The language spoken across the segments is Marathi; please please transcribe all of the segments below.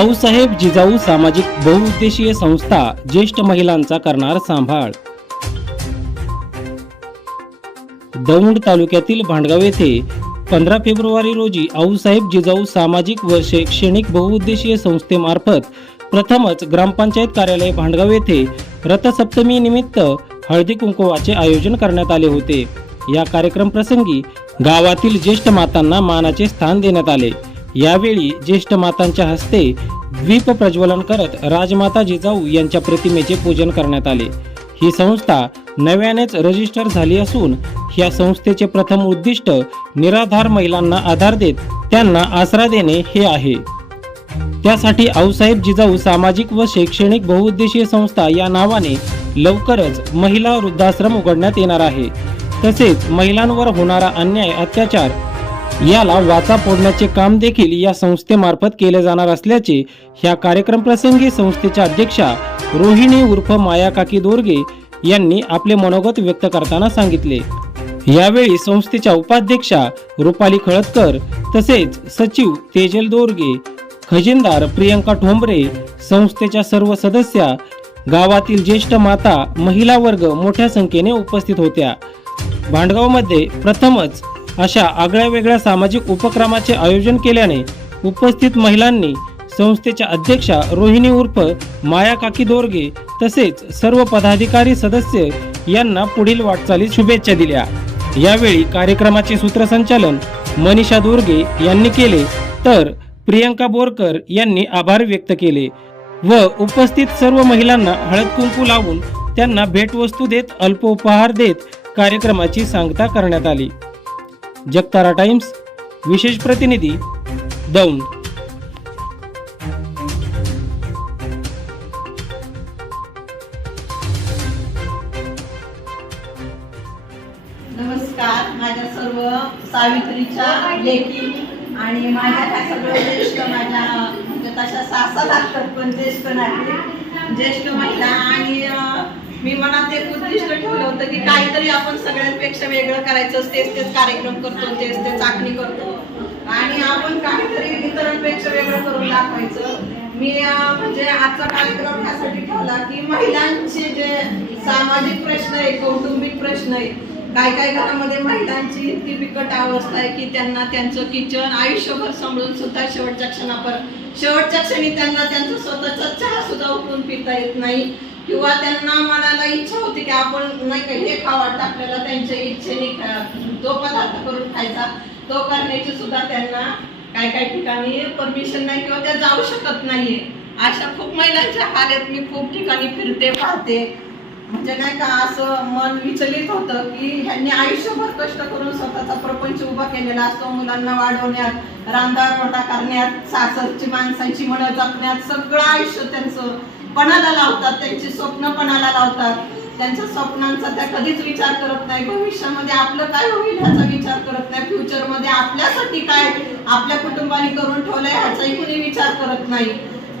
आऊसाहेब जिजाऊ सामाजिक बहुउद्देशीय संस्था ज्येष्ठ महिलांचा करणार सांभाळ. दौंड तालुक्यातील भांडगाव येथे पंधरा फेब्रुवारी रोजी आऊसाहेब जिजाऊ सामाजिक व शैक्षणिक बहुउद्देशीय संस्थेमार्फत प्रथमच ग्रामपंचायत कार्यालय भांडगाव येथे रथसप्तमी निमित्त हळदी कुंकवाचे आयोजन करण्यात आले होते. या कार्यक्रम प्रसंगी गावातील ज्येष्ठ मातांना मानाचे स्थान देण्यात आले. यावेळी ज्येष्ठ मातांच्या हस्ते द्वीप प्रज्वलन करत राजमाता जिजाऊ यांच्या प्रतिमेचे पूजन करण्यात आले. ही संस्था नव्यानेच रजिस्टर झाली असून या संस्थेचे प्रथम उद्दिष्ट निराधार महिलांना आधार देत त्यांना आसरा देणे हे आहे. त्यासाठी आऊसाहेब जिजाऊ सामाजिक व शैक्षणिक बहुउद्देशीय संस्था या नावाने लवकरच महिला वृद्धाश्रम उघडण्यात येणार आहे. तसेच महिलांवर होणारा अन्याय अत्याचार याला वाचा फोडण्याचे काम देखील या संस्थेमार्फत केले जाणार असल्याचे ह्या कार्यक्रम प्रसंगी संस्थेच्या अध्यक्षा रोहिणी उर्फ माया काकी दोरगे यांनी आपले मनोगत व्यक्त करताना सांगितले. यावेळी संस्थेच्या उपाध्यक्षा रुपाली खळदकर तसेच सचिव तेजल दोरगे खजिनदार प्रियंका ठोंबरे संस्थेच्या सर्व सदस्या गावातील ज्येष्ठ माता महिला वर्ग मोठ्या संख्येने उपस्थित होत्या. भांडगावमध्ये प्रथमच अशा आगळ्या वेगळ्या सामाजिक उपक्रमाचे आयोजन केल्याने उपस्थित महिलांनी संस्थेच्या अध्यक्षा रोहिणी उर्फ माया काकी दोरगे तसेच सर्व पदाधिकारी सदस्य यांना पुढील वाटचालीत शुभेच्छा दिल्या. यावेळी कार्यक्रमाचे सूत्रसंचालन मनीषा दोरगे यांनी केले. तर प्रियंका बोरकर यांनी आभार व्यक्त केले व उपस्थित सर्व महिलांना हळद कुंकू लावून त्यांना भेटवस्तू देत अल्पोपहार देत कार्यक्रमाची सांगता करण्यात आली. जगतारा टाइम्स विशेष प्रतिनिधी दौंड. नमस्कार माझ्या सर्व सावित्रीच्या लेखी आणि माझ्या ह्या सगळ्या ज्येष्ठ माझ्या म्हणजे तशा सासा लागतात पण ज्येष्ठ नाही ज्येष्ठ महिला आणि मी मनात एक उद्दिष्ट ठेवलं होतं की काहीतरी आपण सगळ्यांपेक्षा वेगळं करायचं तेच तेच कार्यक्रम करतो तेच ते चाकणी करतो. आणि आपण काहीतरी इतरांपेक्षा वेगळं करून दाखवायचं. मी म्हणजे आजचा कार्यक्रम ह्यासाठी ठेवला की महिलांचे जे सामाजिक प्रश्न आहे कौटुंबिक प्रश्न आहे काय काय घरामध्ये महिलांची इतकी बिकट अवस्था आहे की त्यांना त्यांचं किचन आयुष्यभर सांभाळून सुद्धा शेवटच्या क्षणापर शेवटच्या क्षणी त्यांना त्यांचं स्वतःचा चहा सुद्धा उठून पिता येत नाही. किंवा त्यांना मनाला इच्छा होती की आपण नाही का हे खावं वाटतं आपल्याला त्यांच्या इच्छेने तो पदार्थ करून खायचा तो करण्याची सुद्धा त्यांना काय काय ठिकाणी परमिशन नाही किंवा त्या जाऊ शकत नाहीये. अशा खूप महिलांच्या हालत मी खूप ठिकाणी फिरते पाहते. म्हणजे नाही का असं मन विचलित होतं की ह्यांनी आयुष्यभर कष्ट करून स्वतःचा प्रपंच उभा केलेला असतो मुलांना वाढवण्यात रांदार करण्यात सासरची माणसांची मन जपण्यात सगळं आयुष्य त्यांचं पणाला लावतात त्यांची स्वप्न पणाला लावतात. त्यांच्या स्वप्नांचा त्या कधीच विचार करत नाही. भविष्यामध्ये आपलं काय होईल ह्याचा विचार करत नाही. फ्युचरमध्ये आपल्यासाठी काय आपल्या कुटुंबाने करून ठेवलंय ह्याचाही कुणी विचार करत नाही.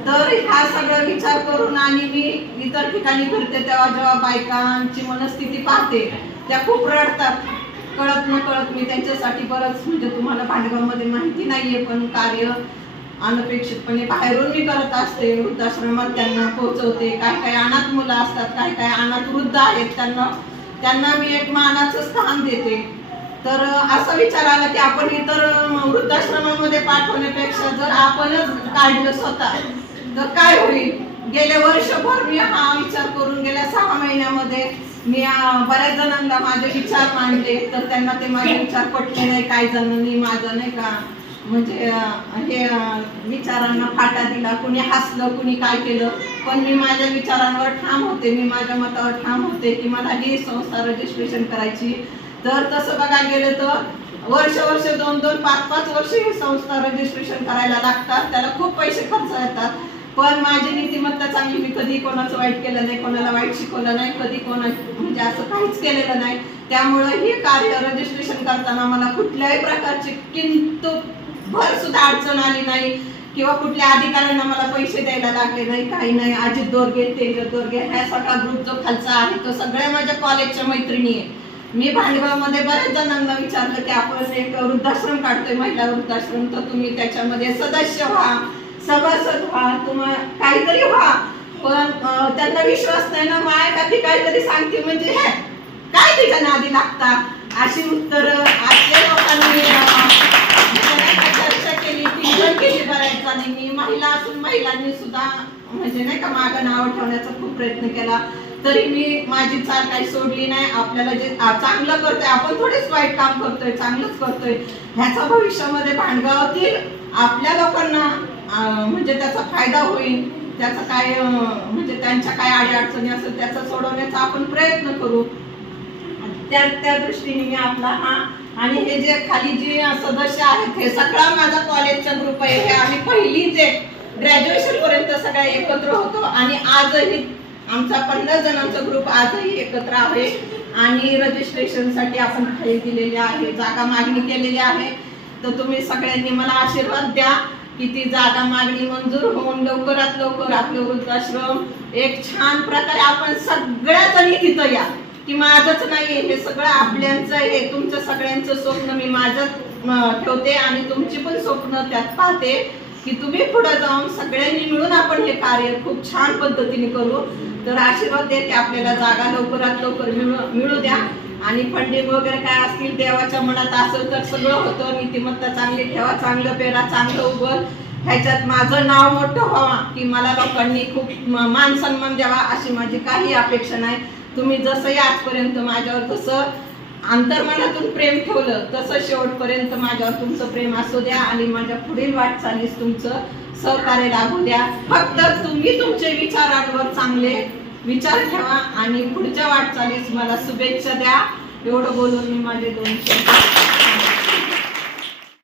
तर हा सगळा विचार करून आणि मी इतर ठिकाणी फिरते तेव्हा जेव्हा बायकांची मनस्थिती पाहते त्या खूप रडतात. कळत न कळत मी त्यांच्यासाठी बरंच म्हणजे तुम्हाला भांडगावमध्ये माहिती नाहीये पण कार्य अनपेक्षितपणे बाहेरून मी करत असते वृद्धाश्रमात त्यांना पोहोचवते. काय काय अनाथ मुलं असतात काय काय अनाथ वृद्ध आहेत त्यांना त्यांना मी एक मानाचं स्थान देते. तर असा विचार आला की आपण इतर वृद्धाश्रमामध्ये पाठवण्यापेक्षा जर आपणच काढलं स्वतः तर काय होईल? गेल्या वर्षभर मी हा विचार करून गेल्या सहा महिन्यामध्ये मी बऱ्याच जणांना माझे विचार मांडले. तर त्यांना ते माझे विचार पटले नाही काही जणांनी माझं नाही का म्हणजे हे विचारांना फाटा दिला कुणी हसलं कुणी काय केलं. पण मी माझ्या विचारांवर ठाम होते मी माझ्या मतावर ठाम होते की मला ही संस्था रजिस्ट्रेशन करायची. तर तसं बघायला गेलं तर वर्ष वर्ष दोन दोन पाच पाच वर्ष ही संस्था रजिस्ट्रेशन करायला लागतात. त्याला खूप पैसे खर्च येतात. पण माझी नीतिमत्ता चांगली मी कधी कोणाचं वाईट केलं नाही कोणाला वाईट शिकवलं नाही कधी कोणा म्हणजे असं काहीच केलेलं नाही. त्यामुळं हे कार्य रजिस्ट्रेशन करताना मला कुठल्याही प्रकारची किंतु भर सुद्धा अडचण आली नाही. किंवा कुठल्या अधिकाऱ्यांना मला पैसे द्यायला लागले नाही काही नाही. अजित दोरगे तेजल दोरगे ह्या सगळा ग्रुप जो खालचा आहे तो सगळ्या माझ्या कॉलेजच्या मैत्रिणी आहे मी भांडवलमध्ये बऱ्याच जणांना विचारलं की आपण एक वृद्धाश्रम काढतोय महिला वृद्धाश्रम. तर तुम्ही त्याच्यामध्ये सदस्य व्हा सभासद व्हा तुम्हा काहीतरी व्हा. पण त्यांना विश्वास नाही ना माय का ती काहीतरी सांगते म्हणजे हे काय तिच्या नादी लागता? अशी उत्तर आजच्या लोकांनी अं, म्हणजे नाही का चर्चा केली टीका केली महिला असून महिलांनी सुद्धा म्हणजे नाही का मागं नाव ठेवण्याचा खूप प्रयत्न केला. तरी मी माझी चाल काही सोडली नाही. आपल्याला जे चांगलं करतोय आपण थोडेच वाईट काम करतोय चांगलंच करतोय. ह्याचा भविष्यामध्ये भांडगावातील आपल्या लोकांना म्हणजे त्याचा फायदा होईल. त्याचा काय म्हणजे त्यांच्या काय अडीअडचणी असेल त्याचा सोडवण्याचा आपण प्रयत्न करू. त्या त्या दृष्टीने मी आपला हा. आणि हे जे खाली जे सदस्य आहेत हे सगळा माझा कॉलेजचा ग्रुप आहे. हे आम्ही पहिली जे ग्रॅज्युएशन पर्यंत सगळ्या एकत्र होतो. आणि आजही आमचा पंधरा जणांचा ग्रुप आजही एकत्र आहे. आणि रजिस्ट्रेशनसाठी आपण खाली दिलेली आहे जागा मागणी केलेली आहे. तर तुम्ही सगळ्यांनी मला आशीर्वाद द्या की ती जागा मागणी मंजूर होऊन लवकरात लवकर आपलं वृद्धाश्रम एक छान प्रकारे आपण सगळ्या जणी तिथं या. की माझंच नाही हे सगळं आपल्यांचं आहे तुमचं सगळ्यांचं स्वप्न मी माझं ठेवते आणि तुमची पण स्वप्न त्यात पाहते की तुम्ही पुढे जाऊन सगळ्यांनी मिळून आपण हे कार्य खूप छान पद्धतीने करू. तर आशीर्वाद द्या की आपल्याला जागा लवकरात लवकर मिळू मिळू द्या. आणि फंडिंग वगैरे काय असतील देवाच्या मनात असेल तर सगळं होतं. नीतिमत्ता चांगली ठेवा चांगलं पेरा चांगलं उभं. ह्याच्यात माझं नाव मोठं व्हावा की मला लोकांनी खूप मान सन्मान द्यावा अशी माझी काही अपेक्षा नाही. तुम्ही जसंही आजपर्यंत माझ्यावर तसं अंतर्मनातून प्रेम ठेवलं तसं शेवटपर्यंत माझ्यावर तुमचं प्रेम असू द्या आणि माझ्या पुढील वाटचालीस तुमचं सहकार्य लागू द्या. फक्त तुम्ही तुमचे विचारांवर चांगले विचार ठेवा आणि पुढच्या वाटचालीस मला शुभेच्छा द्या. एवढं बोलून मी माझे दोन शब्द